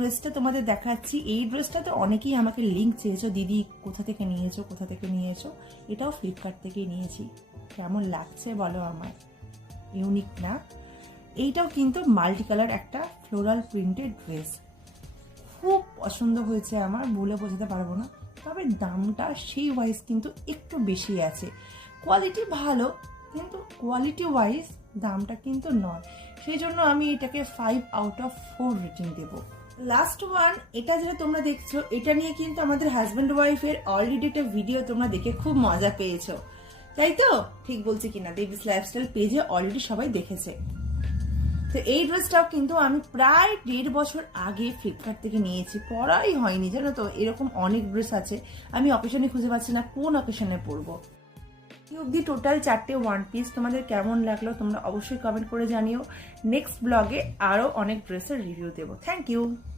ড্রেসটা তোমাদের দেখাচ্ছি। এই ড্রেসটাতে অনেকেই আমাকে লিঙ্ক চেয়েছো, দিদি কোথা থেকে নিয়েছো কোথা থেকে নিয়েছো। এটাও ফ্লিপকার্ট থেকেই নিয়েছি। কেমন লাগছে বলো আমার, ইউনিক না? এইটাও কিন্তু মাল্টি কালার একটা ফ্লোরাল প্রিন্টেড ড্রেস, খুব পছন্দ হয়েছে আমার, বলে বোঝাতে পারবো না। তবে দামটা সেই ওয়াইজ কিন্তু একটু বেশি আছে। কোয়ালিটি ভালো, কিন্তু কোয়ালিটি ওয়াইজ দামটা কিন্তু নয়, সেই জন্য আমি এটাকে 5/4 রেটিং দেবো। লাস্ট ওয়ান, এটা যেটা তোমরা দেখছো, এটা নিয়ে কিন্তু আমাদের হাজব্যান্ড ওয়াইফের অলরেডি একটা ভিডিও তোমরা দেখে খুব মজা পেয়েছো, তাই তো? ঠিক বলছি কিনা? বেবিস লাইফস্টাইল পেজে অলরেডি সবাই দেখেছে। তো এই ড্রেসটাও কিন্তু আমি প্রায় 1.5 বছর আগে ফ্লিপকার্ট থেকে নিয়েছি, পরাই হয়নি জানো তো। এরকম অনেক ড্রেস আছে, আমি অকেশনে খুঁজে পাচ্ছি না কোন অকেশনে পরবো। এই অবধি টোটাল 4টে ওয়ান পিস। তোমাদের কেমন লাগলো তোমরা অবশ্যই কমেন্ট করে জানিও। নেক্সট ব্লগে আরও অনেক ড্রেসের রিভিউ দেবো। Thank you.